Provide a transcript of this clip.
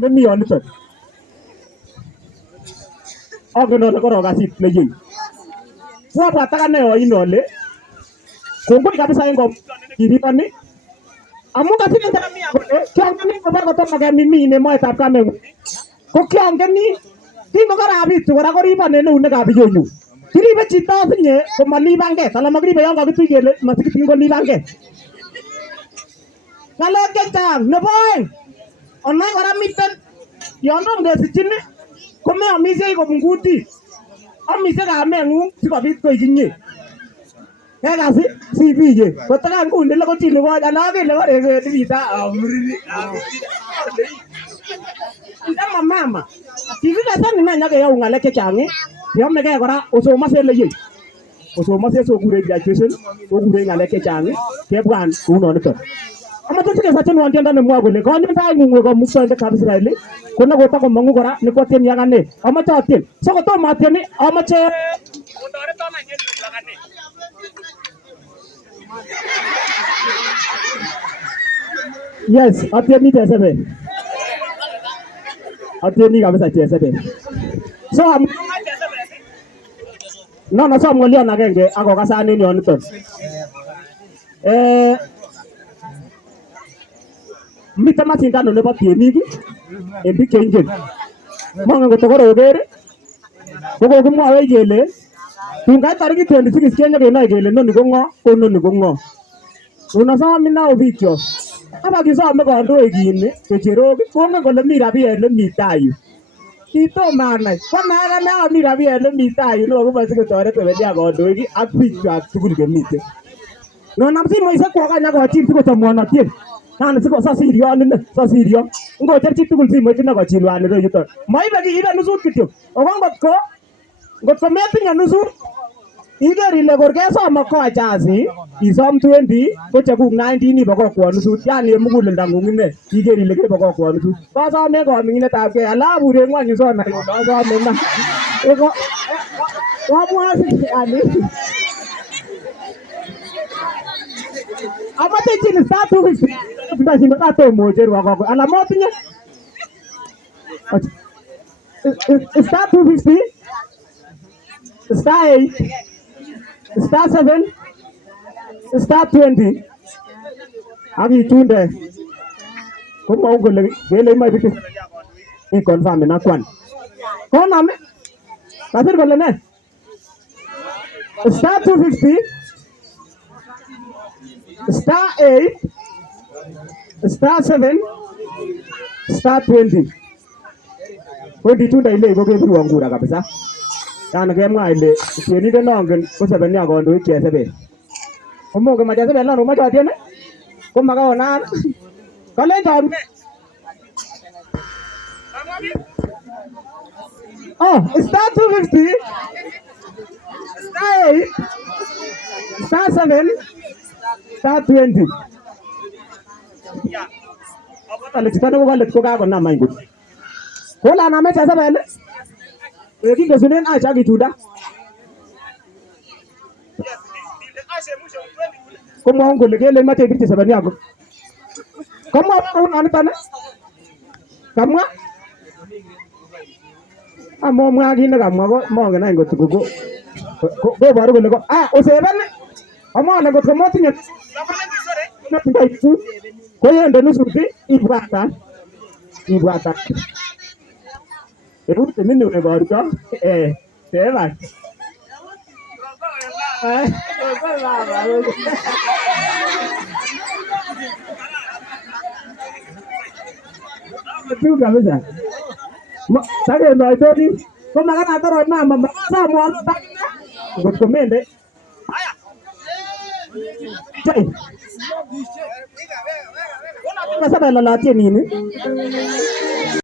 nemi yon niton. Angen ole korok kasit neyoe. Kwabwat akane oin ole kongoi kabisa en kiriboni amun kasinye kole kiongeni kobar kotomo kemimine moetab kameng'ung ko kiongeni kingokorabitu kora koribon en eunekab biyoyu. Kiribe chito osinye komalibanget anan mokiribe yon kakituch kele masikitin kolibanget. Ng'alek chechang nebo oeng onai kora miten yon tom kesichin komeomisie kobun kutit, omisie kameng'ung sikobit koik inye. Kekas sibiye kotakan nguni le kochili koch anan kele koreke nibita ndama mama kikikesan ina nyakeyau ng'alek chechang yomegei kora osomose eleyei osomose sokure graduation okure ng'alek chechang kebwan kounoniton. Amache sikesachenwon tiendo nemwoe kole konyitaing'ung komuktoindetab Israel ko nekotakomong'u kora nekwatieni akane amache atien so kotomo atieni amache otoreton any en akane. Yes, atieni Chesebe. Atieni kabisa Chesebe. So no som ng'olion agenge akokasan en yoniton. Miten mashindano nebo tienik en biik cheingen. Mongen kotokoroker ko kokimwowech kele tun kait tarikit 26 kenyokenoe kele noni ko ng'o ko noni ko ng'o. Unasom inao bikyok abakisome kandoik kini kecherok kongen kole mi rabiet nemi tai yu. Kitomo anai konaak ane ami rabiet nemi tai yu nekokimoe sikotoret kebelia kandoik ak bikwak tugul chemiten. Nonam simoisiek kwok any akochil sikochomwon atien nani sosirion ine sosirion ngocher chitugul simoit ine kochilwan ireyuton moibe kiibe nusut kityo ako ngotko metinye nusut iker ile kor kesom koa jazi isom 20 ko chekuk 19 ibokokwon nusut yani en muguleldo ine iker ile kebokokwon nusut kosome koming'inetab gee ala abur en ng'wony usonai kole asome iman komwoe yani amache ichil star 250 katomo ocheru akoko ala motinye star 250 star 8 star 7 star 20 ak ichunde komwou kole kele imoe bichu ikonfirm akwan konam kasir kole ne star 250 star 8 star 7 star 20 ko ndichunde ile kokebirwon kura kabisa yani kemwa ile tienindet nongen ko Sebenia kandoik Chesebe komongen ma Chesebe lon omoche atiene ko makaonan kolenjon star 250 star 8 star 7 star 20 ale chito nekokolet ko kakonam any kot kolaname Chesebe kingesunen acha kichunda komwaun kole kele imoche ibirchi Sebenia komwa kounoniton kamwa amomwa kit nekamwa ko mongen any kot koboru kole oseben amwone kot komotinye koyende nusut ibwatan erut nini uneborto teban tu kabisa sakenoitoni ko makat atorot mama samwon ngot komende chai Sebenia lolotien ini